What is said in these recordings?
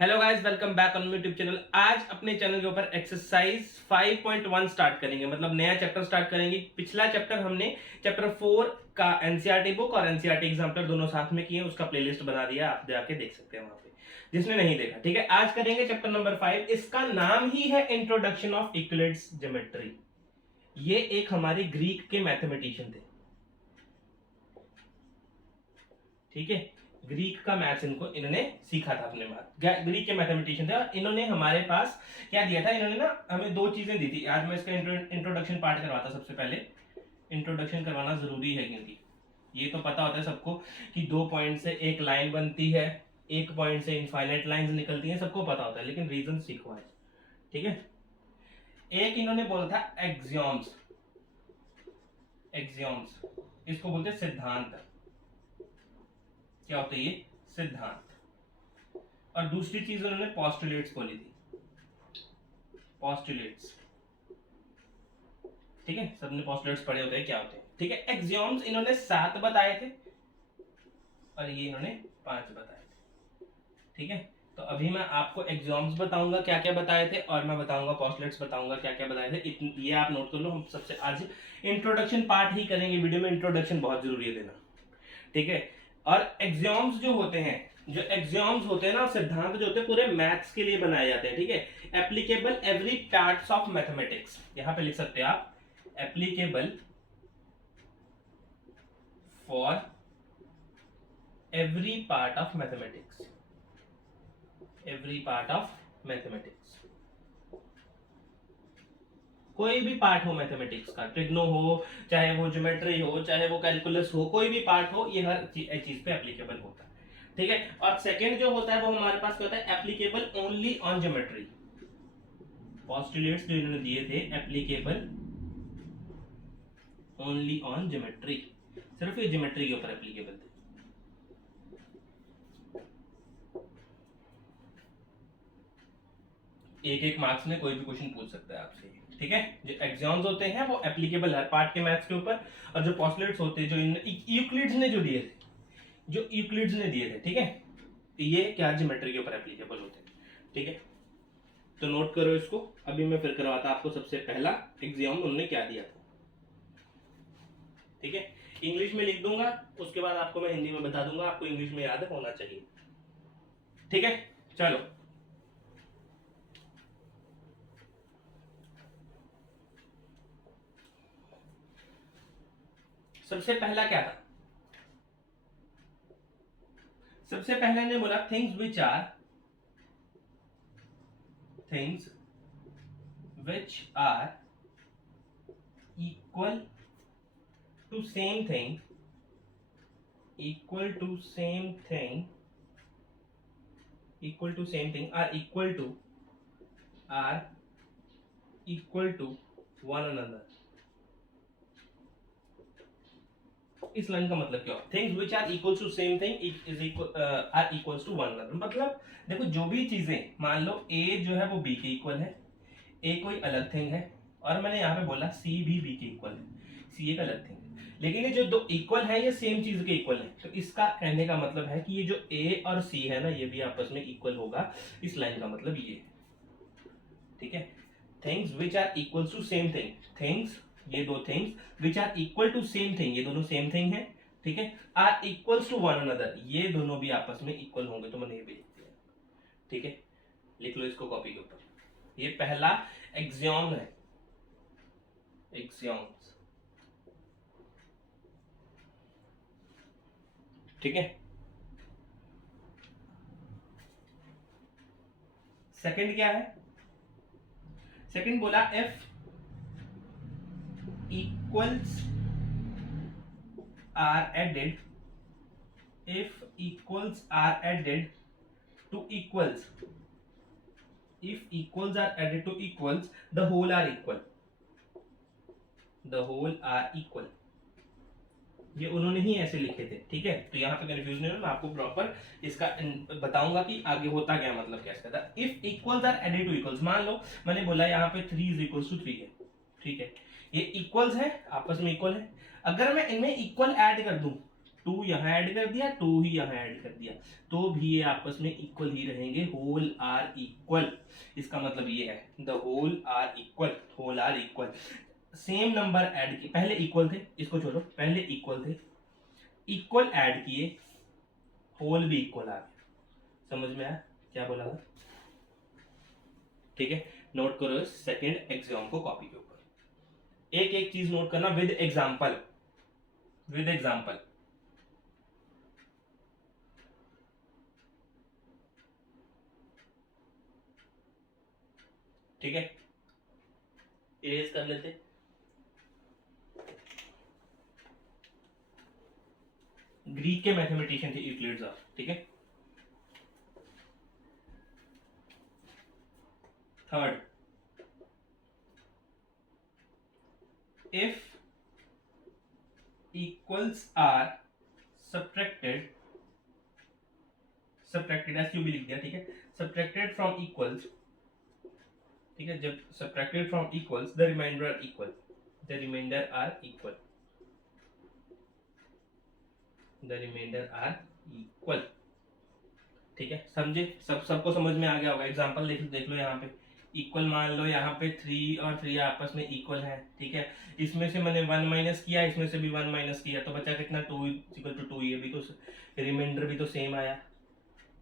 Hello guys, welcome back on YouTube channel. आज अपने channel के ऊपर एक्सरसाइज 5.1 स्टार्ट करेंगे, मतलब नया चैप्टर स्टार्ट करेंगे। पिछला चैप्टर हमने चैप्टर 4 का एनसीईआरटी बुक और एनसीईआरटी एग्जाम्पलर दोनों साथ में किए, उसका प्लेलिस्ट बना दिया, आप जाके देख सकते हैं वहां पे, जिसने नहीं देखा। ठीक है, आज करेंगे चैप्टर नंबर 5। इसका नाम ही है इंट्रोडक्शन ऑफ यूक्लिड्स ज्योमेट्री। ये एक हमारे ग्रीक के मैथमेटिशियन थे। ठीक है, ग्रीक का मैथ्स इन्होंने सीखा था अपने बाद। ग्रीक के मैथमेटिशियन थे और इन्होंने हमारे पास क्या दिया था, इन्होंने ना हमें दो चीजें दी थी। आज मैं इसका इंट्रोडक्शन पार्ट करवाता। सबसे पहले इंट्रोडक्शन करवाना जरूरी है, क्योंकि ये तो पता होता है सबको कि 2 पॉइंट से एक लाइन बनती है, 1 पॉइंट से इनफाइनाइट लाइंस निकलती हैं, सबको पता होता है, लेकिन रीजन सीखो है। ठीक है, एक इन्होंने बोला था एक्सियोम्स। एक्सियोम्स इसको बोलते हैं सिद्धांत। क्या होता है ये? सिद्धांत। और दूसरी चीज उन्होंने पोस्टुलेट्स बोली थी। पोस्टुलेट्स, ठीक है, सबने पोस्टुलेट्स पढ़े होते हैं, क्या होते हैं। ठीक है, एक्सियोम्स इन्होंने 7 बताए थे और ये इन्होंने 5 बताए थे। ठीक है, तो अभी मैं आपको एक्सियोम्स बताऊंगा क्या क्या बताए थे, और मैं बताऊंगा पोस्टुलेट्स बताऊंगा क्या क्या बताए थे। ये आप नोट कर लो। हम सबसे आज इंट्रोडक्शन पार्ट ही करेंगे वीडियो में। इंट्रोडक्शन बहुत जरूरी है देना। ठीक है, और एग्जाम्स जो होते हैं, जो एग्जाम्स होते हैं ना, सिद्धांत जो होते हैं, पूरे मैथ्स के लिए बनाए जाते हैं। ठीक है, applicable every parts of mathematics, यहां पे लिख सकते हैं आप, applicable for every part of mathematics. Every part of mathematics, कोई भी पार्ट हो मैथमेटिक्स का, ट्रिग्नो हो, चाहे वो ज्योमेट्री हो, चाहे वो कैलकुलस हो, कोई भी पार्ट हो, ये हर चीज पे एप्लीकेबल होता है। ठीक है, और सेकंड जो होता है वो हमारे पास क्या होता है, applicable only on geometry. Postulates जो इन्होंने दिए थे, एप्लीकेबल ओनली ऑन ज्योमेट्री, सिर्फ ये ज्योमेट्री के ऊपर एप्लीकेबल थे। एक एक मार्क्स में कोई भी क्वेश्चन पूछ सकता है आपसे। ठीक है, जो एग्जाम्स होते हैं वो एप्लीकेबल हर पार्ट के मैथ्स के ऊपर, और जो पोस्टुलेट्स होते हैं जो यूक्लिड्स ने जो दिए थे, जो यूक्लिड्स ने दिए थे, ठीक है, ये क्या ज्योमेट्री के ऊपर एप्लीकेबल होते हैं। ठीक है, तो नोट करो इसको। अभी मैं फिर करवाता आपको सबसे पहला एग्जाम उन्होंने क्या दिया था। ठीक है, इंग्लिश में लिख दूंगा, उसके बाद आपको मैं हिंदी में बता दूंगा, आपको इंग्लिश में याद होना चाहिए। ठीक है, चलो सबसे पहला क्या था, सबसे पहले ने बोला things which are equal to same thing, equal to same thing, equal to same thing are equal to one another. इस लाइन का मतलब क्या? Things which are equal to same thing is equal are equals to one another. मतलब देखो, जो भी चीजें, मान लो ए जो है वो बी के इक्वल है, ए कोई अलग थिंग है, और मैंने यहाँ पे बोला सी भी बी के इक्वल है, सी एक अलग थिंग है, लेकिन ये जो दो इक्वल है ये सेम चीज के इक्वल है। तो इसका कहने का मतलब है कि ये जो ए और सी है ना, ये भी आपस में इक्वल होगा। इस लाइन का मतलब ये है। ठीक है, things which are equal to same thing, things, ये दो things which are equal to same thing, ये दोनों सेम थिंग है। ठीक है, are equals to one another, ये दोनों भी आपस में इक्वल होंगे, तो मैंने ये भी लिख दिया। ठीक है, लिख लो इसको कॉपी के ऊपर। ये पहला एक्सियोम है, एक्सियोम्स। ठीक है, सेकंड क्या है? सेकंड बोला F equals are added, if equals are added to equals, if equals are added to equals, the whole are equal, the whole are equal। ये उन्होंने ही ऐसे लिखे थे। ठीक है, तो यहाँ पे कंफ्यूजन है, मैं आपको प्रॉपर इसका बताऊंगा कि आगे होता क्या, मतलब क्या इसका था। If equals are added to equals, मान लो मैंने बोला यहाँ पे 3 इज इक्वल्स टू 3 है। ठीक है, ये इक्वल्स है, आपस में इक्वल है। अगर मैं इनमें इक्वल ऐड कर दूं, 2 यहाँ ऐड कर दिया, 2 ही यहाँ ऐड कर दिया, तो भी ये आपस में इक्वल ही रहेंगे, होल आर इक्वल। इसका मतलब ये है the whole are equal, whole are equal. Same number add किए, पहले इक्वल थे, इसको छोड़ो, पहले इक्वल थे, इक्वल ऐड किए, होल भी इक्वल आ गया। समझ में आया क्या बोला था? ठीक है, नोट करो इस सेकेंड एग्जाम को कॉपी के ऊपर। एक एक चीज नोट करना विद एग्जाम्पल, विद एग्जाम्पल। ठीक है, इरेज कर लेते। ग्रीक के मैथमेटिशियन थे यूक्लिड्स, ठीक है। Third, if equals are subtracted, subtracted S U भी लिख दिया, ठीक है, subtracted from equals, ठीक है, जब subtracted from equals the remainder are equal, the remainder are equal, the remainder are equal। ठीक है, समझे? सबको समझ में आ गया होगा। एग्जांपल देख लो यहाँ पे, इक्वल मान लो यहाँ पे 3 और 3 आपस में इक्वल है, ठीक है। इसमें से मैंने 1 माइनस किया, इसमें से भी 1 माइनस किया, तो बचा कितना? 2 इक्वल टू 2। ये भी तो रिमाइंडर भी तो सेम आया,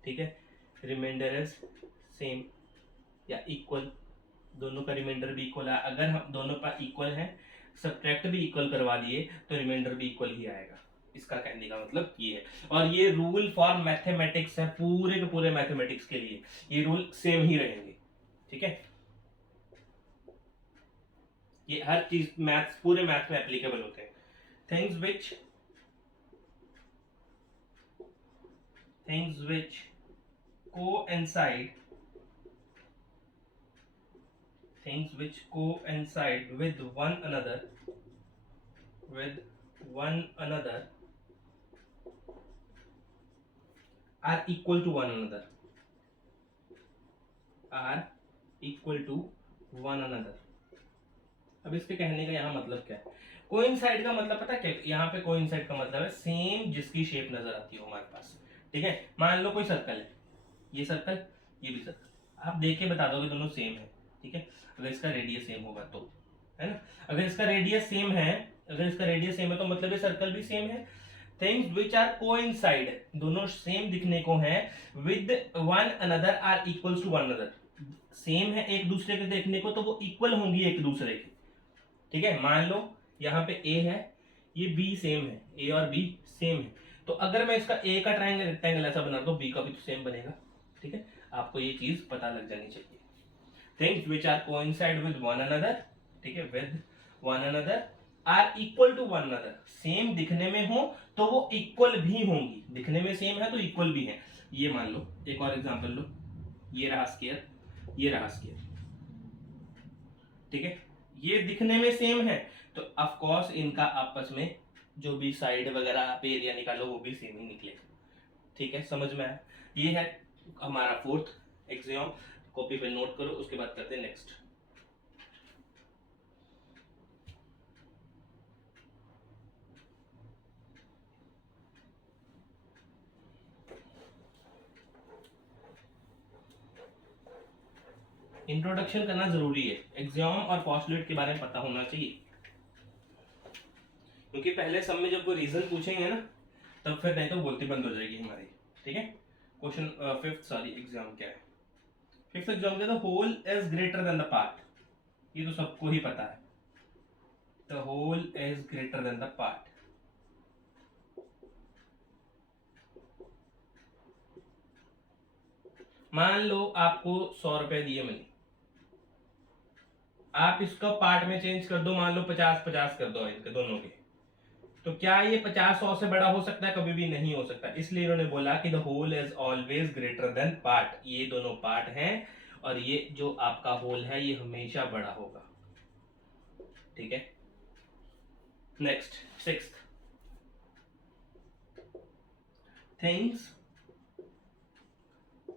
ठीक है, रिमाइंडर इज सेम या इक्वल, दोनों का रिमाइंडर भी इक्वल है। अगर हम दोनों का इक्वल है, सब्ट्रैक्ट भी इक्वल करवा दिए तो रिमाइंडर भी इक्वल ही आएगा। इसका कहने का मतलब ये है, और ये रूल फॉर मैथमेटिक्स है, पूरे के पूरे मैथमेटिक्स के लिए ये रूल सेम ही रहेंगे, ठीक है। ये हर चीज मैथ्स, पूरे मैथ्स में एप्लीकेबल होते हैं। Things which coincide, things which coincide with one another are equal to one another, are equal to one another। अब इसके कहने का यहाँ मतलब क्या है? कोइंसाइड का मतलब पता क्या? यहाँ पे कोइंसाइड का मतलब है सेम, जिसकी शेप नजर आती हो हमारे पास, ठीक है। मान लो कोई सर्कल है, ये सर्कल, ये भी सर्कल, आप देख के बता दोगे दोनों सेम है, ठीक है, अगर इसका रेडियस सेम होगा तो, है ना। अगर इसका रेडियस सेम है, अगर इसका रेडियस सेम है तो मतलब ये सर्कल भी सेम है। थिंग्स विच आर कोइंसाइड, दोनों सेम दिखने को हैं, with one another are equals to one another, same है एक दूसरे के देखने को तो वो इक्वल होंगी एक दूसरे के, ठीक है। मान लो यहाँ पे ए है, ये बी सेम है, ए और बी सेम है, तो अगर मैं इसका ए का ट्रायंगल रेक्टेंगल ऐसा बना दूं, बी का भी तो सेम बनेगा, ठीक है। आपको ये चीज पता लग जानी चाहिए। Things which are coincide with one another, ठीक है, with one another are equal to one another, same दिखने में हो तो वो इक्वल भी होंगी, दिखने में सेम है तो इक्वल भी है। ये मान लो, एक और एग्जांपल लो, ये रहा स्क्वायर, ये रहा स्क्वायर, ठीक है, ये दिखने में सेम है तो ऑफ कोर्स इनका आपस में जो भी साइड वगैरह आप एरिया निकालो वो भी सेम ही निकलेगा, ठीक है। समझ में आया? ये है हमारा फोर्थ एग्जाम, कॉपी पे नोट करो, उसके बाद करते हैं नेक्स्ट। इंट्रोडक्शन करना जरूरी है, एग्जाम और पोस्टलेट के बारे में पता होना चाहिए, क्योंकि पहले सब में जब कोई रीजन पूछेंगे ना, तब फिर नहीं तो बोलती बंद हो जाएगी हमारी, ठीक है। क्वेश्चन फिफ्थ, सॉरी एग्जाम क्या है, फिफ्थ एग्जाम क्या था? Whole is greater than the part, ये तो सबको ही पता है, the whole is greater than the part. मान लो आपको 100 रुपए दिए मैंने, आप इसका पार्ट में चेंज कर दो, मान लो 50-50 कर दो इनके दोनों के, तो क्या ये 50-100 से बड़ा हो सकता है? कभी भी नहीं हो सकता। इसलिए इन्होंने बोला कि the whole is always greater than part, ये दोनों पार्ट हैं और ये जो आपका होल है ये हमेशा बड़ा होगा, ठीक है। Next, sixth, things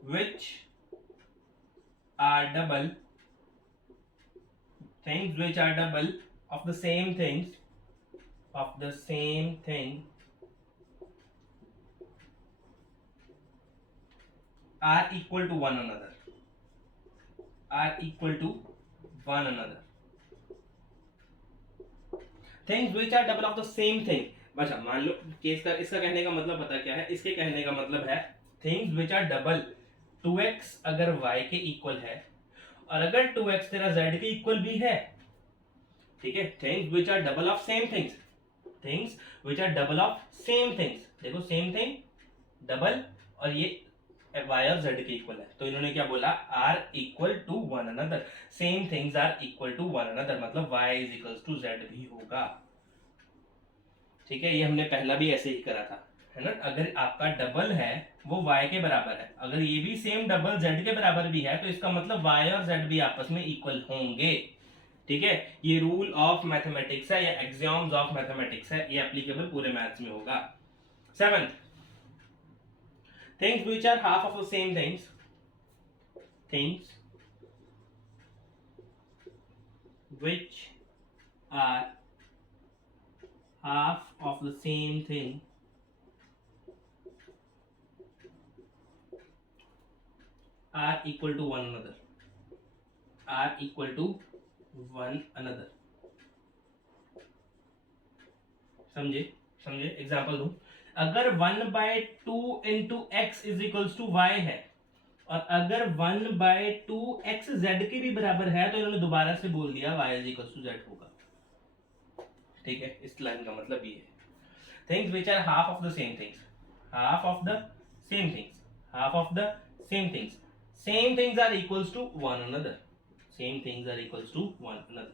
which are double, things which are double of the same things, of the same thing are equal to one another, are equal to one another. Things which are double of the same thing. अच्छा मान लो case का इसका कहने का मतलब पता क्या है, इसके कहने का मतलब है things which are double 2x अगर y के इक्वल है और अगर 2x तेरा z के इक्वल भी है, ठीक है, things which are double of same things, things which are double of same things, देखो सेम थिंग डबल और ये y और z के इक्वल है, तो इन्होंने क्या बोला, are equal to one another, same things are equal to one another, मतलब y is equals to z भी होगा। ठीक है, ये हमने पहला भी ऐसे ही करा था, है ना। अगर आपका डबल है वो y के बराबर है, अगर ये भी सेम डबल z के बराबर भी है तो इसका मतलब y और z भी आपस में इक्वल होंगे। ठीक है, ये रूल ऑफ मैथमेटिक्स है या एक्सियोम्स ऑफ मैथमेटिक्स है, ये एप्लीकेबल पूरे मैथ्स में होगा। Seventh, things which are half of the same things, things which are half of the same thing are equal to one another, are equal to one another। समझे समझे, example दूं, अगर 1/2 into x is equals to y है और अगर 1/2 x Z के भी बराबर है तो इन्होंने दोबारा से बोल दिया y is equals to z होगा। ठीक है, इस लाइन का मतलब ये है, things which are half of the same things, half of the same things, half of the same things, same things are equals to one another, same things are equals to one another.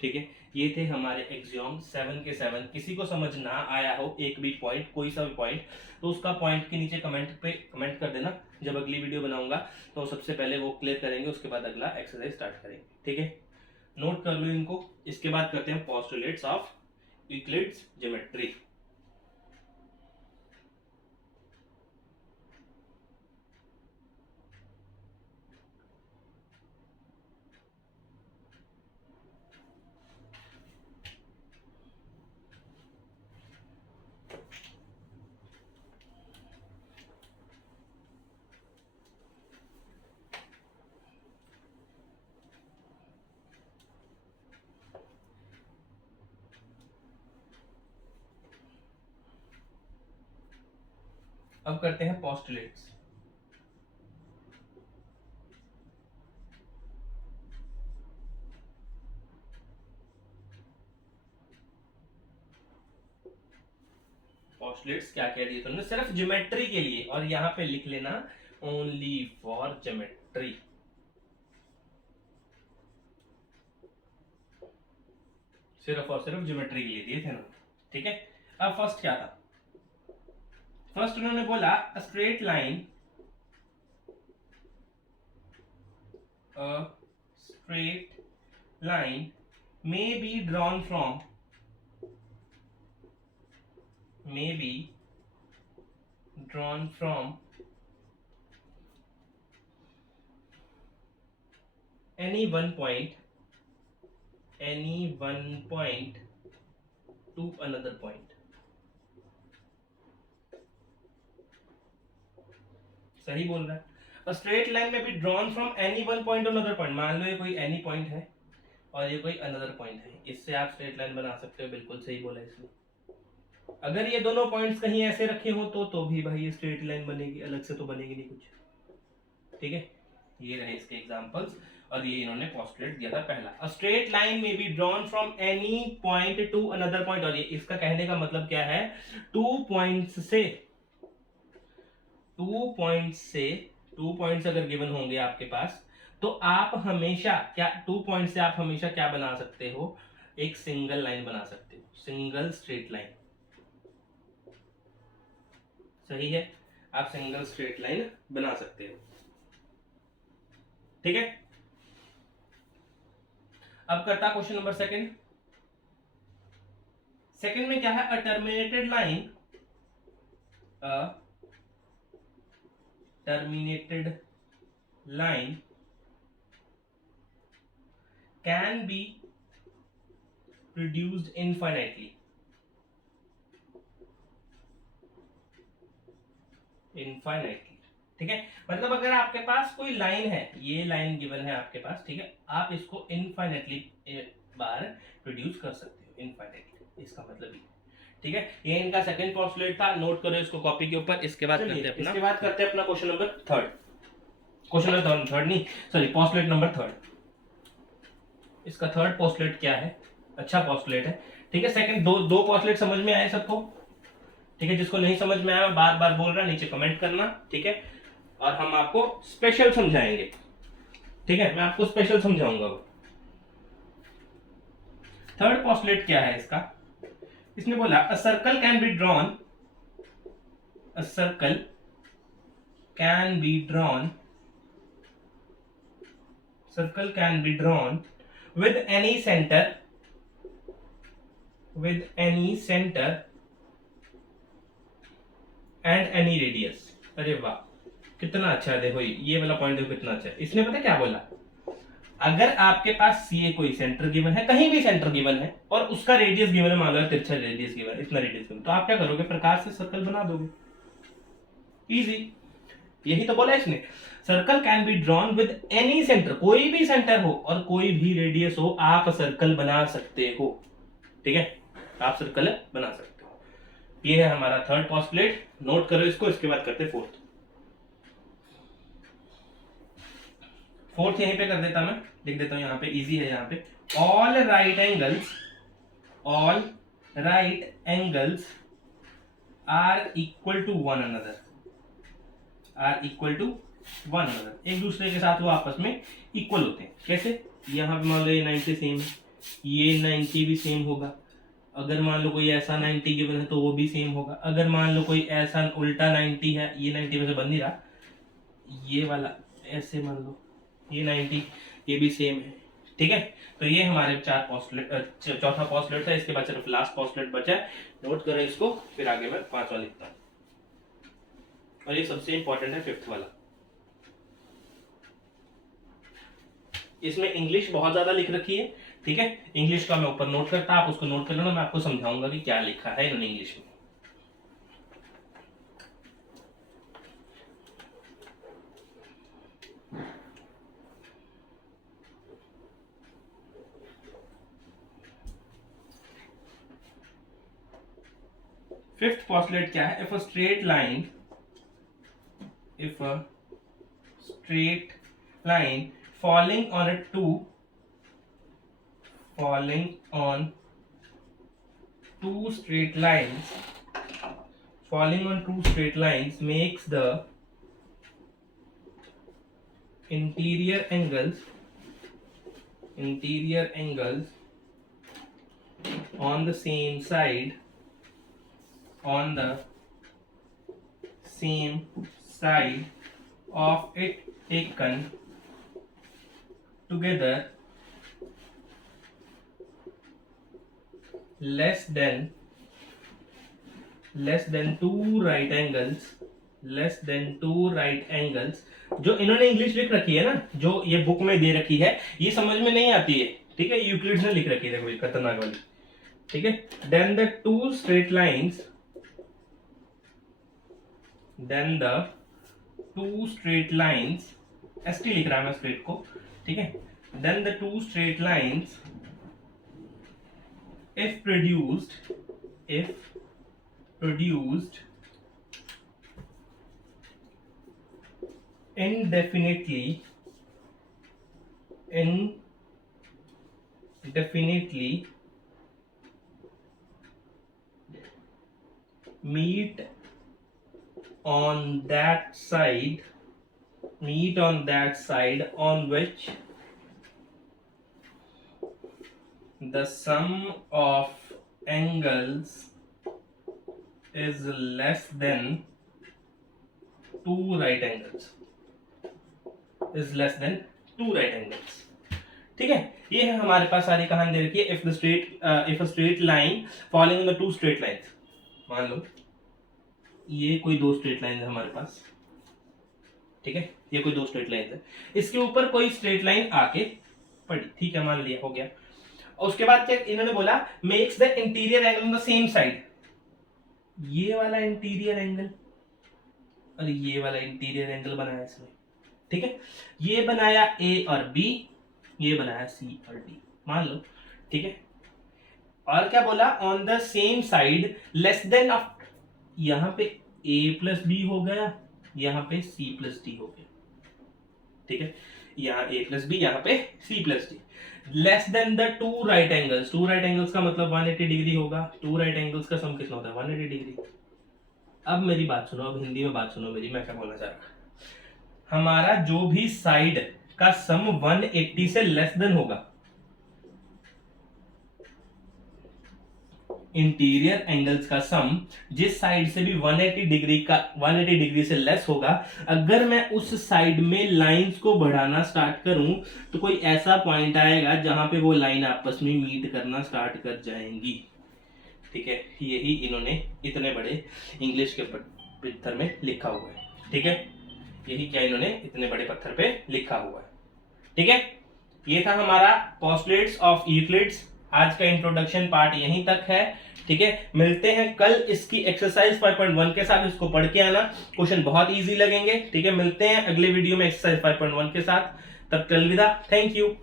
ठीक है, ये थे हमारे exam 7 के 7। किसी को समझ ना आया हो एक भी पॉइंट, कोई सा भी पॉइंट, तो उसका पॉइंट के नीचे कमेंट पे कमेंट कर देना, जब अगली वीडियो बनाऊंगा तो सबसे पहले वो क्लियर करेंगे, उसके बाद अगला एक्सरसाइज स्टार्ट करेंगे। ठीक है, नोट कर लो इनको। इसके बाद करते हैं पोस्टुलेट्स ऑफ यूक्लिड्स ज्योमेट्री। अब करते हैं पोस्टुलेट्स। पोस्टुलेट्स क्या कह दिए तुमने, सिर्फ ज्योमेट्री के लिए, और यहाँ पे लिख लेना ओनली फॉर ज्योमेट्री। सिर्फ और सिर्फ ज्योमेट्री के लिए दिए थे ना। ठीक है, अब फर्स्ट क्या था, फर्स्ट उन्होंने बोला a straight line, a straight line may be drawn from any one point to another point। सही बोल रहा है, अ स्ट्रेट लाइन में be drawn from any one point two another point. मान लो ये कोई एनी पॉइंट है और ये कोई अनदर पॉइंट है, इससे आप स्ट्रेट लाइन बना सकते हो, बिल्कुल सही बोला इसने। अगर ये दोनों पॉइंट्स कहीं ऐसे रखे हो तो भी भाई ये स्ट्रेट लाइन बनेगी, अलग से तो बनेगी नहीं कुछ। ठीक है, ये रहे इसके एग्जांपल्स, और ये इन्होंने पोस्टुलेट दिया था पहला, अ स्ट्रेट लाइन में be drawn from any point two another point. और ये इसका कहने का मतलब क्या है, टू पॉइंट्स अगर गिवन होंगे आपके पास तो आप हमेशा क्या, 2 पॉइंट से आप हमेशा क्या बना सकते हो, एक सिंगल लाइन बना सकते हो, सिंगल स्ट्रेट लाइन। सही है, आप सिंगल स्ट्रेट लाइन बना सकते हो। ठीक है, अब करता क्वेश्चन नंबर सेकंड। सेकंड में क्या है, a terminated line can be reduced infinitely, ठीक है, मतलब अगर आपके पास कोई लाइन है, ये लाइन गिवन है आपके पास, ठीक है, आप इसको इनफाइनेटली बार प्रोड्यूस कर सकते हो, इनफाइनेटली, इसका मतलब ये, ठीक है। ये इनका सेकंड पोस्टुलेट था, नोट करो इसको कॉपी के ऊपर। इसके बाद करते हैं अपना question number third, question number third नहीं सॉरी, पोस्टुलेट नंबर थर्ड। इसका थर्ड पोस्टुलेट क्या है, अच्छा पोस्टुलेट है, ठीक है। सेकंड दो पोस्टुलेट समझ में आए सबको, ठीक है। जिसको नहीं समझ में आया, बार बार बोल रहा, नीचे कमेंट करना, ठीक है। और हम आपको स्पेशल समझाएंगे, ठीक है, मैं आपको स्पेशल समझाऊंगा। थर्ड पोस्टुलेट क्या है इसका, इसने बोला a circle can be drawn, a circle can be drawn, circle can be drawn with any center, with any center and any radius। अरे वाह, कितना अच्छा है, देखो ये वाला पॉइंट देखो कितना अच्छा है। इसने पता क्या बोला, अगर आपके पास ये कोई सेंटर गिवन है, कहीं भी सेंटर गिवन है, और उसका रेडियस गिवन है, मान लो तिरछा रेडियस गिवन है, इतना रेडियस गिवन, तो आप क्या करोगे, प्रकाश से सर्कल बना दोगे, इजी। यही तो बोला इसने, circle can be drawn with any centre, कोई भी सेंटर हो और कोई भी रेडियस हो, आप सर्कल बना सकते हो, ठीक है, आप सर्कल बना सकते हो। ये है हमारा थर्ड पोस्टुलेट, नोट करो इसको। इसके बाद करते फोर्थ। फोर्थ यहीं पे कर देता, मैं लिख देता हूं यहाँ पे, इजी है यहाँ पे। All right angles are equal to one another, are equal to one another, एक दूसरे के साथ वो आपस में इक्वल होते हैं। कैसे, यहाँ पे मान लो ये 90 सेम है, ये 90 भी सेम होगा। अगर मान लो कोई ऐसा 90 गिवन है तो वो भी सेम होगा। अगर मान लो कोई ऐसा उल्टा 90 है, ये 90 में से बन नहीं रहा, ये वाला ऐसे मान लो ये 90, ये भी सेम है, ठीक है। तो ये हमारे चार पोस्टुलेट, चौथा पोस्टुलेट था। इसके बाद सिर्फ लास्ट पोस्टुलेट बचा है, नोट करें इसको, फिर आगे मैं पांचवा लिखता हूँ। और ये सबसे इंपॉर्टेंट है फिफ्थ वाला। इसमें इंग्लिश बहुत ज्यादा लिख रखी है, ठीक है, इंग्लिश का मैं ऊपर नोट करता, आप उसको नोट कर लेना, मैं आपको समझाऊंगा कि क्या लिखा है इन्होंने इंग्लिश में। फिफ्थ पोस्टुलेट क्या है, if a straight line falling on two straight lines makes the interior angles on the same side of it taken together less than two right angles। जो इन्होंने इंग्लिश लिख रखी है ना, जो ये बुक में दे रखी है, ये समझ में नहीं आती है, ठीक है, यूक्लिड्स ने लिख रखी है, देखो ये खतरनाक वाली, ठीक है। Then the two straight lines ST लिख रहा है मैं स्ट्रेट को, ठीक है। Then the two straight lines if produced indefinitely meet on that side on which the sum of angles is less than two right angles, ठीक है। ये है हमारे पास सारी कहानी दे रखी है। If a straight line following in the two straight lines, मान लो ये कोई दो स्ट्रेट लाइन है हमारे पास, ठीक है, ये कोई दो स्ट्रेट लाइन है, इसके ऊपर कोई स्ट्रेट लाइन आके पड़ी, ठीक है, मान लिया, हो गया। और उसके बाद क्या इन्होंने बोला, makes the interior angle on the same side, ये वाला इंटीरियर एंगल और ये वाला इंटीरियर एंगल बनाया इसमें, ठीक है। ये बनाया ए और बी, ये बनाया सी और डी, मान लो, ठीक है। और क्या बोला, on the same side less than of, यहां पे a प्लस बी हो गया, यहां पे c प्लस डी हो गया, ठीक है। यहाँ a प्लस बी, यहाँ पे c plus d, less than the two right angles. Two right angles का मतलब 180 डिग्री होगा। टू राइट एंगल्स का सम कितना होता है, 180 डिग्री। अब मेरी बात सुनो, अब हिंदी में बात सुनो मेरी, मैं क्या बोलना चाह रहा। हमारा जो भी साइड का सम 180 से लेस देन होगा, इंटीरियर एंगल्स का सम जिस साइड से भी 180 डिग्री से लेस होगा, अगर मैं उस साइड में लाइंस को बढ़ाना स्टार्ट करूं तो कोई ऐसा पॉइंट आएगा जहां पे वो लाइन आपस में मीट करना स्टार्ट कर जाएंगी, ठीक है। यही इन्होंने इतने बड़े इंग्लिश के पत्थर में लिखा हुआ है, ठीक है। यही क्या इन्होंने इतने बड़े पत्थर पे लिखा हुआ है, ठीक है। ये था हमारा पोस्टुलेट्स ऑफ यूक्लिड्स। आज का इंट्रोडक्शन पार्ट यहीं तक है, ठीक है। मिलते हैं कल इसकी एक्सरसाइज 5.1 के साथ, इसको पढ़ के आना, क्वेश्चन बहुत इजी लगेंगे, ठीक है। मिलते हैं अगले वीडियो में एक्सरसाइज 5.1 के साथ, तब तक अलविदा, थैंक यू।